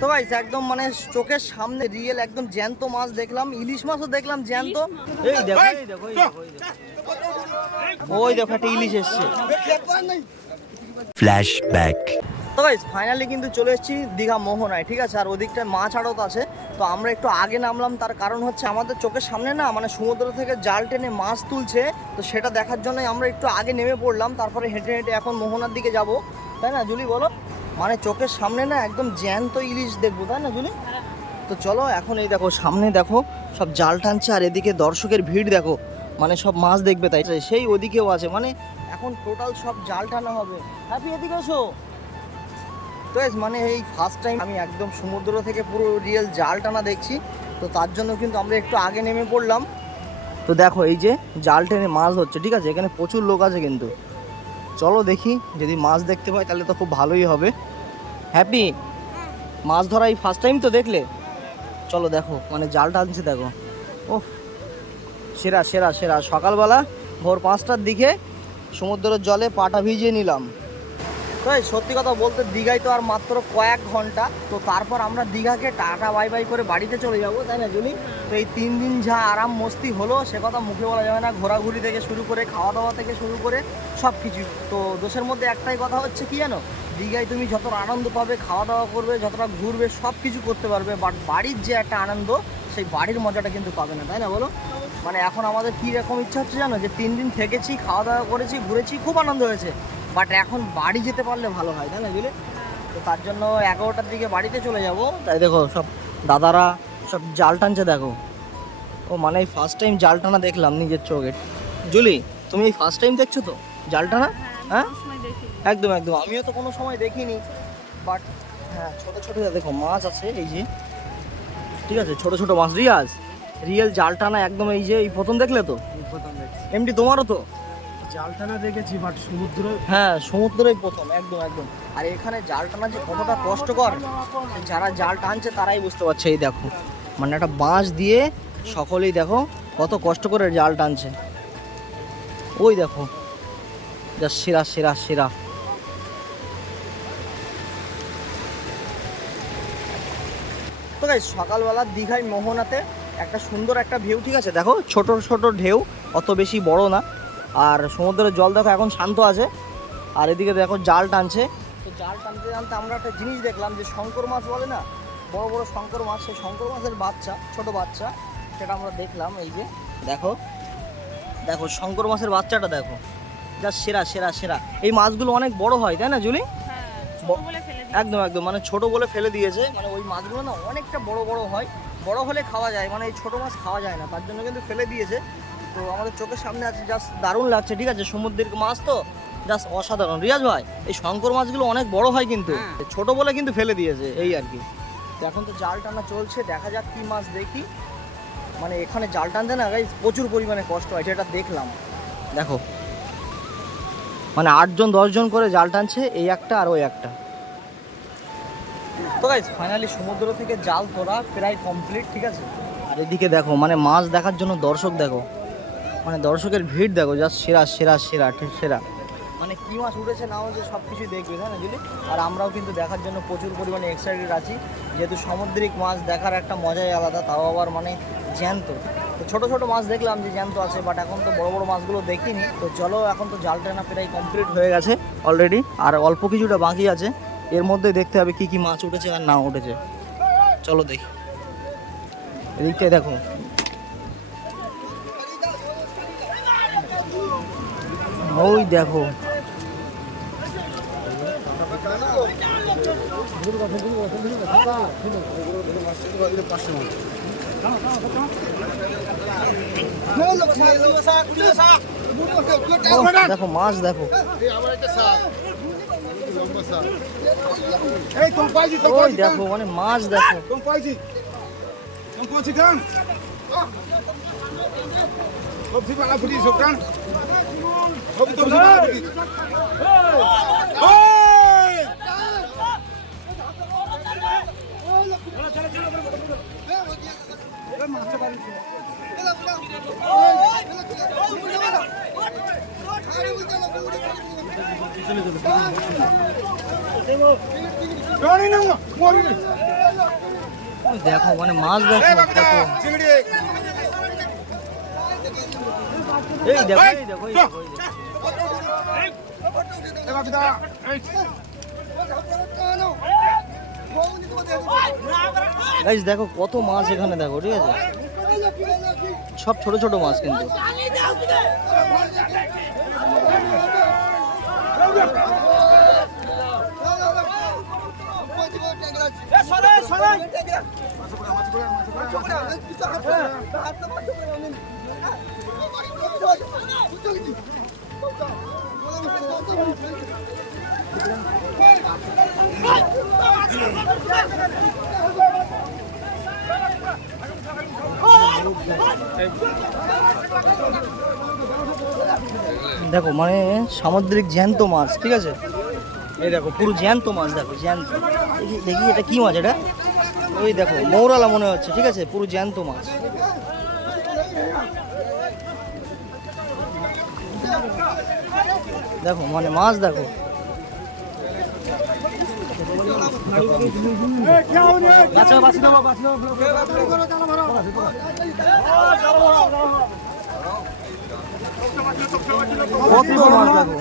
তো গাইস একদম মানে চোখের সামনে রিয়েল একদম জ্যান্ত মাছ দেখলাম, ইলিশ মাছও দেখলাম জ্যান্ত। এই দেখো এই দেখো এই দেখো ওই দেখো একটা ইলিশ এসছে। ফ্ল্যাশব্যাক। তো গাইস ফাইনালি কিন্তু চলে এসেছি দীঘা মোহনায়, ঠিক আছে। আর ওদিকটায় মাছ আড়ত আছে, তো আমরা একটু আগে নামলাম। তার কারণ হচ্ছে আমাদের চোখের সামনে না মানে সমুদ্র থেকে জাল টেনে মাছ তুলছে, তো সেটা দেখার জন্যই আমরা একটু আগে নেমে পড়লাম। তারপরে হেঁটে হেঁটে এখন মোহনার দিকে যাব, তাই না জুলি বলো? মানে চোখের সামনে না একদম জ্যান্ত ইলিশ দেখবো, তাই না জুলি? তো চলো এখন এই দেখো সামনে দেখো সব জাল টানছে, আর এদিকে দর্শকের ভিড় দেখো, মানে সব মাছ দেখবে, তাই সেই ওদিকেও আছে। মানে এখন টোটাল সব জাল টানা হবে। হ্যাপি এদিকে এসো। তো মানে এই ফার্স্ট টাইম আমি একদম সমুদ্র থেকে পুরো রিয়েল জাল টানা দেখছি, তো তার জন্য কিন্তু আমরা একটু আগে নেমে পড়লাম। তো দেখো এই যে জাল টেনে মাছ ধরছে, ঠিক আছে। এখানে প্রচুর লোক আছে কিন্তু। চলো দেখি, যদি মাছ দেখতে পাই তাহলে তো খুব ভালোই হবে। হ্যাপি, মাছ ধরা এই ফার্স্ট টাইম তো দেখলে? চলো দেখো মানে জাল টানছে দেখো। ওহ সেরা সেরা সেরা। সকালবেলা ভোর 5টার দিকে সমুদ্রের জলে পাটা ভিজিয়ে নিলাম। তো সত্যি কথা বলতে দীঘায় তো আর মাত্র কয়েক ঘন্টা, তো তারপর আমরা দীঘাকে টাটা বাই বাই করে বাড়িতে চলে যাবো, তাই না জুলি? তো এই 3 দিন যা আরাম মস্তি হলো সে কথা মুখে বলা যাবে না। ঘোরাঘুরি থেকে শুরু করে খাওয়া দাওয়া থেকে শুরু করে সব কিছু। তো দোষের মধ্যে একটাই কথা হচ্ছে কি জানো, দীঘায় তুমি যতটা আনন্দ পাবে, খাওয়া দাওয়া করবে, যতটা ঘুরবে, সব কিছু করতে পারবে, বাট বাড়ির যে একটা আনন্দ সেই বাড়ির মজাটা কিন্তু পাবে না, তাই না বলো? মানে এখন আমাদের কী রকম ইচ্ছা হচ্ছে জানো, যে 3 দিন থেকেছি, খাওয়া দাওয়া করেছি, ঘুরেছি, খুব আনন্দ হয়েছে, বাট এখন বাড়ি যেতে পারলে ভালো হয়, তাই না বুঝলে? তো তার জন্য 11টার দিকে বাড়িতে চলে যাব। তাই দেখো সব দাদারা সব জাল টানছে দেখো। ও মানে এই ফার্স্ট টাইম জাল টানা দেখলাম নিজের চোখে। জুলি তুমি এই ফার্স্ট টাইম দেখছো তো জাল টানা? হ্যাঁ একদম একদম, আমিও তো কোনো সময় দেখিনি, বাট হ্যাঁ ছোটো ছোটো দেখো মাছ আছে এই যে, ঠিক আছে, ছোটো ছোটো মাছ। রিয়েল জাল টানা একদম এই যে এই প্রথম দেখলে তো? এমডি তোমারও তো জাল টানা দেখেছি, বাট সমুদ্র, হ্যাঁ সমুদ্রেই প্রথম, একদম একদম। আর এখানে জাল টানা যে কতটা কষ্টকর, যারা জাল টানছে তারাই বুঝতে পারছে। এই দেখো মানে একটা বাঁশ দিয়ে সকলেই দেখো কত কষ্ট করে জাল টানছে। ওই দেখো যা সেরা সেরা সেরা। তো গাইস সকালবেলা দীঘায় মোহনাতে একটা সুন্দর একটা ভিউ, ঠিক আছে। দেখো ছোট ছোট ঢেউ, অত বেশি বড় না। আর সমুদ্রের জল দেখো এখন শান্ত আছে। আর এদিকে দেখো জাল টানছে। তো জাল টানতে টানতে আমরা একটা জিনিস দেখলাম, যে শঙ্কর মাছ বলে না, বড় বড় শঙ্কর মাছ, সেই শঙ্কর মাছের বাচ্চা, ছোট বাচ্চা, সেটা আমরা দেখলাম। এই যে দেখো দেখো শঙ্কর মাছের বাচ্চাটা দেখো, যা সেরা সেরা সেরা। এই মাছগুলো অনেক বড় হয়, তাই না জুলি? একদম একদম, মানে ছোট বলে ফেলে দিয়েছে। মানে ওই মাছগুলো না অনেকটা বড় বড় হয়, বড় হলে খাওয়া যায়, মানে এই ছোটো মাছ খাওয়া যায় না, তার জন্য কিন্তু ফেলে দিয়েছে। তো আমাদের চোখের সামনে আছে, জাস্ট দারুণ লাগছে, ঠিক আছে। সমুদ্রের মাছ তো জাস্ট অসাধারণ। রিয়াজ ভাই এই শঙ্কর মাছগুলো অনেক বড় হয় কিন্তু, ছোট বলে কিন্তু ফেলে দিয়েছে, এই আর কি। তো এখন তো জাল টানা চলছে, দেখা যাক কী মাছ দেখি। মানে এখানে জাল টানতে না গাইস প্রচুর পরিমাণে কষ্ট হয়, সেটা দেখলাম। দেখো মানে 8জন 10জন করে জাল টানছে, এই একটা আর ওই একটা। তো গাইস ফাইনালি সমুদ্র থেকে জাল তোলা প্রায় কমপ্লিট, ঠিক আছে। আর এদিকে দেখো মানে মাছ দেখার জন্য দর্শক দেখো, মানে দর্শকের ভিড় দেখো, জাস্ট সেরা সেরা সেরা, ঠিক সেরা। মানে কী মাছ উঠেছে না হচ্ছে সব কিছুই দেখবে, তাই না দিদি? আর আমরাও কিন্তু দেখার জন্য প্রচুর পরিমাণে এক্সাইটেড আছি, যেহেতু সামুদ্রিক মাছ দেখার একটা মজাই আলাদা, তাও আবার মানে জ্যান্ত। তো ছোটো ছোটো মাছ দেখলাম যে জ্যান্ত আছে, বাট এখন তো বড় বড় মাছগুলো দেখিনি। তো চলো এখন তো জাল টানা প্রায় কমপ্লিট হয়ে গেছে অলরেডি, আর অল্প কিছুটা বাকি আছে। এর মধ্যে দেখতে হবে কি কি মাছ উঠেছে আর না উঠেছে। চলো দেখি, এদিকটাই দেখো ওই দেখো দেখো মাছ দেখো, ওই দেখো মানে মাছ দেখো। ওই দেখো মানে মাছ দেখো দেখো এই দেখো এই দেখো এই দেখো গাইস দেখো কত মাছ এখানে দেখো, ঠিক আছে, সব ছোট ছোট মাছ কিন্তু। দেখো মানে সামুদ্রিক জ্যান্ত মাছ, ঠিক আছে, এই দেখো পুরো জ্যান্ত মাছ, দেখো জ্যান্ত। দেখি এটা কি মাছ, এটা ওই দেখো মৌরালা মনে হচ্ছে, ঠিক আছে, পুরো জ্যান্ত মাছ। দেখো মানে মাছ দেখো। কত মাছ দেখো,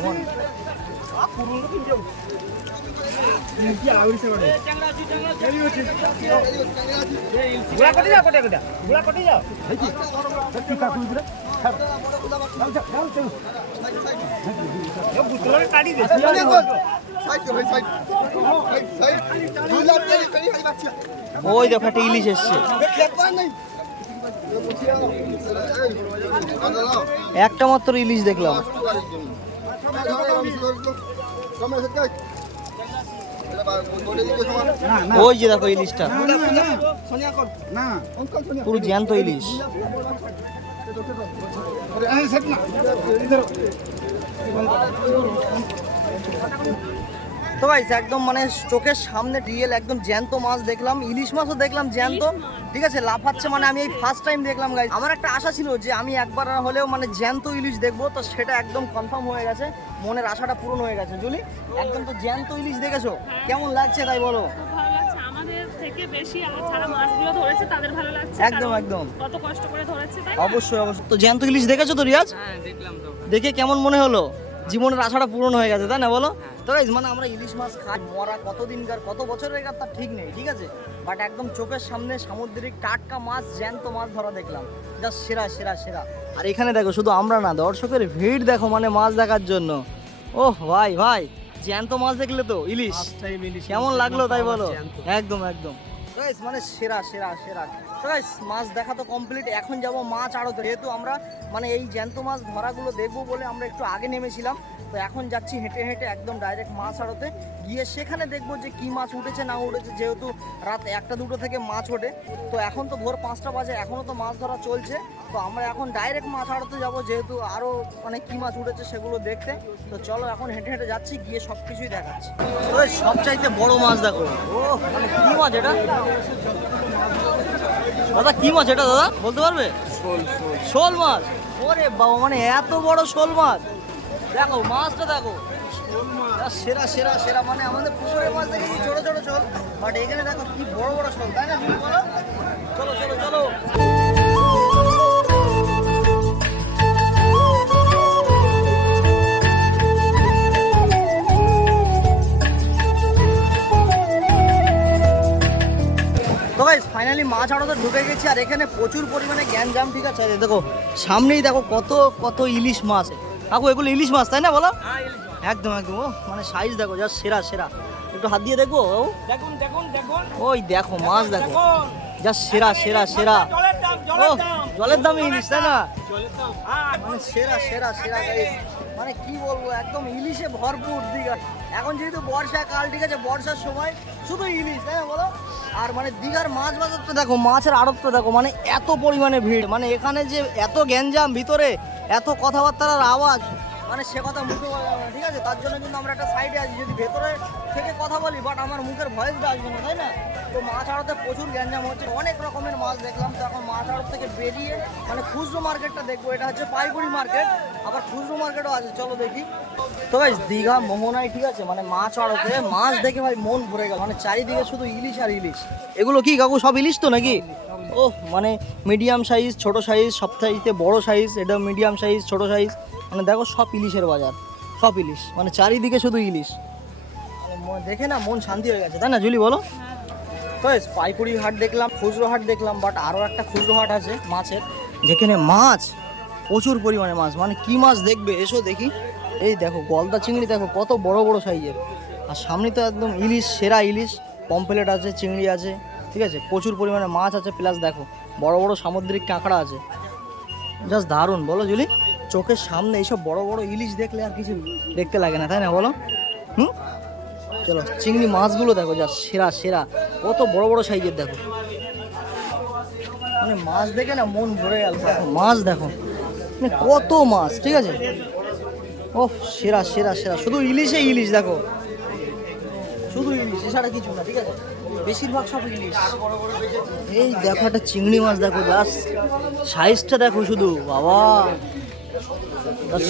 ওই দেখো একটা ইলিশ এসছে, একটা মাত্র ইলিশ দেখলাম। ওই যে দেখো ইলিশটা, পুরো জ্যান্ত ইলিশ। তো গাইস একদম মানে চোখের সামনে রিয়েল একদম জ্যান্ত মাছ দেখলাম, ইলিশ মাছও দেখলাম জ্যান্ত, ঠিক আছে, লাফাচ্ছে, মানে আমি এই ফার্স্ট টাইম দেখলাম গাইস। আমার একটা আশা ছিল যে আমি একবার হলেও মানে জ্যান্ত ইলিশ দেখবো, তো সেটা একদম কনফার্ম হয়ে গেছে, মনের আশাটা পূরণ হয়ে গেছে। জুলি একদম তো জ্যান্ত ইলিশ দেখেছো, কেমন লাগছে তাই বলো? আমাদের থেকে বেশি যারা মাছগুলো ধরেছে তাদের ভালো লাগছে, একদম একদম কত কষ্ট করে ধরেছে, তাই অবশ্যই অবশ্যই। তো জ্যান্ত ইলিশ দেখেছো তো রিয়াজ? হ্যাঁ দেখলাম তো। দেখে কেমন মনে হলো? জীবনের আশাটা পূরণ হয়ে গেছে, তাই না বলো? তো গাইস মানে আমরা ইলিশ মাছ খাই, মরা কতদিনকার কত বছরের তার ঠিক নেই, ঠিক আছে, বাট একদম চোখের সামনে সামুদ্রিক টাটকা মাছ, জ্যান্ত মাছ ধরা দেখলাম, জাস্ট সেরা সেরা সেরা। আর এখানে দেখো শুধু আমরা না, দর্শকের ভিড় দেখো মানে মাছ দেখার জন্য। ওহ ভাই ভাই, জ্যান্ত মাছ দেখলে তো ইলিশ কেমন লাগলো তাই বলো? একদম একদম গাইস মানে সেরা সেরা সেরা। তো গাইস মাছ দেখা তো কমপ্লিট, এখন যাব মাছ আড়তে, যেহেতু আমরা মানে এই জ্যান্ত মাছ ধরাগুলো দেখবো বলে আমরা একটু আগে নেমেছিলাম, তো এখন যাচ্ছি হেঁটে হেঁটে একদম ডাইরেক্ট মাছ আড়তে গিয়ে সেখানে দেখবো যে কি মাছ উঠেছে না উঠেছে, যেহেতু রাত 1টা-2টো থেকে মাছ ওঠে, তো এখন তো ভোর 5টা বাজে, এখনও তো মাছ ধরা চলছে, তো আমরা এখন ডাইরেক্ট মাছ আড়তে যাবো, যেহেতু আরও মানে কি মাছ উঠেছে সেগুলো দেখতে। তো চলো এখন হেঁটে হেঁটে যাচ্ছি, গিয়ে সব কিছুই দেখাচ্ছি। তো সবচাইতে বড় মাছ দেখো, ও মানে কি মাছ এটা দাদা, কি মাছ এটা দাদা বলতে পারবে? শোল মাছ। ওরে বাবা মানে এত বড় শোল মাছ, দেখো মাছটা দেখো, সেরা সেরা সেরা। মানে আমাদের পুকুরের মাছ দেখেছি ছোট ছোট শোল, বাট এখানে দেখো কি বড় বড় শোল, তাই না? বলো চলো চলো চলো। তো গাইস ফাইনালি মাছ আড়তে ঢুকে গেছি, আর এখানে প্রচুর পরিমাণে গ্যাঞ্জাম, ঠিক আছে, দেখো সামনেই দেখো কত কত ইলিশ মাছ। কাকু এগুলো ইলিশ মাছ তাই না বলো? একদম একদম, ও মানে সাইজ দেখো যা সেরা সেরা। একটু হাত দিয়ে দেখবো, দেখুন দেখুন দেখুন, ওই দেখো মাছ দেখো যা সেরা সেরা সেরা। ও জলের দামে ইলিশ তাই না, মানে সেরা সেরা সেরা গাইস। মানে কি বলবো একদম ইলিশে ভরপুর দীঘা, এখন যেহেতু বর্ষাকাল, ঠিক আছে, বর্ষার সময় শুধু ইলিশ, তাই না বলো? আর মানে দীঘার মাছ বাজার তো দেখো, মাছের আড়ত তো দেখো, মানে এত পরিমাণে ভিড়, মানে এখানে যে এত গ্যাঞ্জাম ভিতরে, এত কথাবার্তার আওয়াজ, মানে সে কথা মুখে বলা যাবে না, ঠিক আছে? তার জন্য কিন্তু আমরা একটা সাইডে আছি, যদি ভেতরে থেকে কথা বলি বাট আমার মুখের ভয়েসটা আসবে না, তাই না? তো মাছ আড়তে প্রচুর গ্যাঞ্জাম হচ্ছে, অনেক রকমের মাছ দেখলাম। তো এখন মাছ আড়ত থেকে বেরিয়ে মানে খুচরো মার্কেটটা দেখবো। এটা হচ্ছে পাইকারি মার্কেট, আবার খুচরো মার্কেটও আছে, চলো দেখি। তো ভাই দীঘা মোহনায়, ঠিক আছে, মানে মাছ আড়তে মাছ দেখে ভাই মন ভরে গেল। মানে চারিদিকে শুধু ইলিশ আর ইলিশ। এগুলো কি কাকু সব ইলিশ তো নাকি? ওহ, মানে মিডিয়াম সাইজ, ছোট সাইজ, সব চাইতে বড় সাইজ, এটা মিডিয়াম সাইজ, ছোট সাইজ, মানে দেখো সব ইলিশের বাজার, সব ইলিশ, মানে চারিদিকে শুধু ইলিশ। মানে দেখে না মন শান্তি হয়ে গেছে, তাই না জুলি বলো? তো পাইকারি হাট দেখলাম, খুচরো হাট দেখলাম, বাট আরও একটা খুচরো হাট আছে মাছের, যেখানে মাছ প্রচুর পরিমাণে মাছ। মানে কি মাছ দেখবে, এসো দেখি। এই দেখো গলদা চিংড়ি, দেখো কত বড় বড় সাইজের। আর সামনে তো একদম ইলিশ, সেরা ইলিশ, পমফ্লেট আছে, চিংড়ি আছে, ঠিক আছে, প্রচুর পরিমাণে মাছ আছে। প্লাস দেখো বড় বড় সামুদ্রিক কাঁকড়া আছে, জাস্ট দারুণ, বলো জুলি? চোখের সামনে এইসব বড় বড় ইলিশ দেখলে আর কিছু দেখতে লাগে না, তাই না বলো? চলো চিংড়ি মাছগুলো দেখো, জাস্ট সেরা সেরা, কত বড় বড় সাইজের দেখো। মানে মাছ দেখে না মন ভরে গেল। মাছ দেখো মানে কত মাছ, ঠিক আছে? ও সেরা সেরা সেরা, শুধু ইলিশে ইলিশ দেখো, শুধু ইলিশ, এছাড়া কিছু না, ঠিক আছে? বেশিরভাগ সব ইলিশ। এই দেখো একটা চিংড়ি মাছ দেখো, জাস্ট সাইজটা দেখো শুধু, বাবা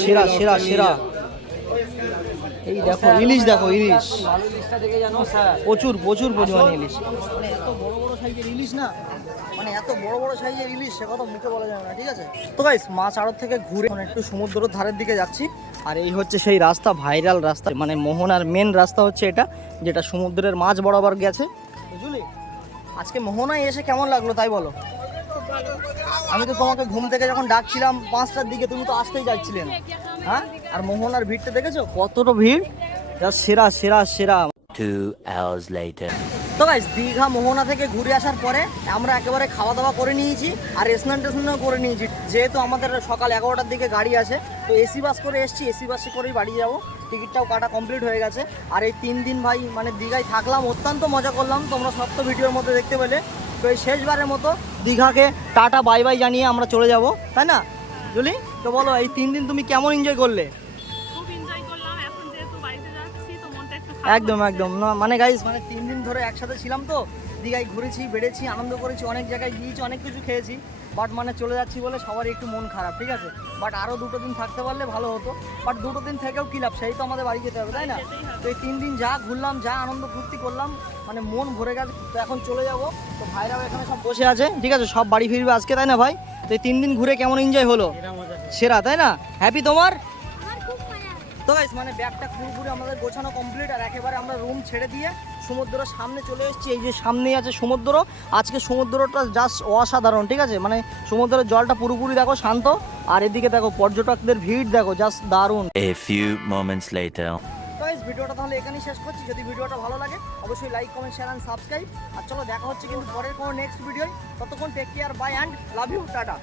সেরা সেরা সেরা। এই দেখো ইলিশ, দেখো ইলিশ, প্রচুর প্রচুর পরিমাণে ইলিশ। মানে এত বড় বড় সাইজের ইলিশ না, মানে এত বড় বড় সাইজের ইলিশ সে কথা মুখে বলা যাবে না, ঠিক আছে? তো গাইস মাছ আড়ত থেকে ঘুরে একটু সমুদ্রের ধারের দিকে যাচ্ছি। আর এই হচ্ছে সেই রাস্তা, ভাইরাল রাস্তা, মানে মোহনার মেন রাস্তা হচ্ছে এটা, যেটা সমুদ্রের মাঝ বরাবর গেছে। বুঝলি আজকে মোহনায় এসে কেমন লাগলো তাই বলো? আমি তো তোমাকে ঘুম থেকে যখন ডাকছিলাম 5টার দিকে, তুমি তো আসতেই যাচ্ছিলে না, হ্যাঁ? আর মোহনার ভিড়টা দেখেছো কতটা ভিড়, জাস্ট সেরা সেরা সেরা। 2 hours later. তো গাইস দীঘা মোহনা থেকে ঘুরে আসার পরে আমরা একেবারে খাওয়া দাওয়া করে নিয়েছি, আর স্নান টেসনাও করে নিয়েছি। যেহেতু আমাদের সকাল 11টার দিকে গাড়ি আছে, তো এসি বাস করে এসছি, এসি বাসে করেই বাড়ি যাবো। টিকিটটাও কাটা কমপ্লিট হয়ে গেছে। আর এই 3 দিন ভাই মানে দীঘায় থাকলাম, অত্যন্ত মজা করলাম, তোমরা সব তো ভিডিওর মধ্যে দেখতে পেলে। তো এই শেষবারের মতো দীঘাকে টাটা বাই বাই জানিয়ে আমরা চলে যাব, তাই না জুলি? তো বলো এই 3 দিন তুমি কেমন এনজয় করলে? খুব এনজয় করলাম। এখন যেহেতু বাড়িতে যাচ্ছি তো মনটা একটু একদম একদম না, মানে গাইস মানে 3 দিন ধরে একসাথে ছিলাম, তো দীঘায় ঘুরেছি, বেড়েছি, আনন্দ করেছি, অনেক জায়গায় গিয়েছি, অনেক কিছু খেয়েছি। বাট মানে চলে যাচ্ছি বলে সবারই একটু মন খারাপ, ঠিক আছে? বাট আরও 2টো দিন থাকতে পারলে ভালো হতো। বাট 2টো দিন থেকেও কী লাভ, সেই তো আমাদের বাড়ি যেতে হবে, তাই না? তো এই 3 দিন যা ঘুরলাম, যা আনন্দ ফুর্তি করলাম, মানে মন ভরে গেছে। তো এখন চলে যাব। তো ভাইরাও এখানে সব বসে আছে, ঠিক আছে, সব বাড়ি ফিরবে আজকে, তাই না ভাই? তো এই 3 দিন ঘুরে কেমন এনজয় হলো? সেরা, তাই না? হ্যাপি তোমার? তো গাইস মানে ব্যাগটা পুরোপুরি আমাদের গোছানো কমপ্লিট। আর একেবারে আমরা রুম ছেড়ে দিয়ে সমুদ্রের সামনে চলে এসেছি। এই যে সামনেই আছে সমুদ্র। আজকে সমুদ্রটা জাস্ট অসাধারণ, ঠিক আছে? মানে সমুদ্রের জলটা পুরোপুরি দেখো শান্ত, আর এদিকে দেখো পর্যটকদের ভিড় দেখো, জাস্ট দারুণ। A few moments later. তো গাইস ভিডিওটা তাহলে এখানেই শেষ করছি। যদি ভিডিওটা ভালো লাগে অবশ্যই like, comment, share and subscribe. আর চলো দেখা হচ্ছে কিন্তু পরের কোনো নেক্সট ভিডিওয়। ততক্ষণ take care, bye and love you, tata.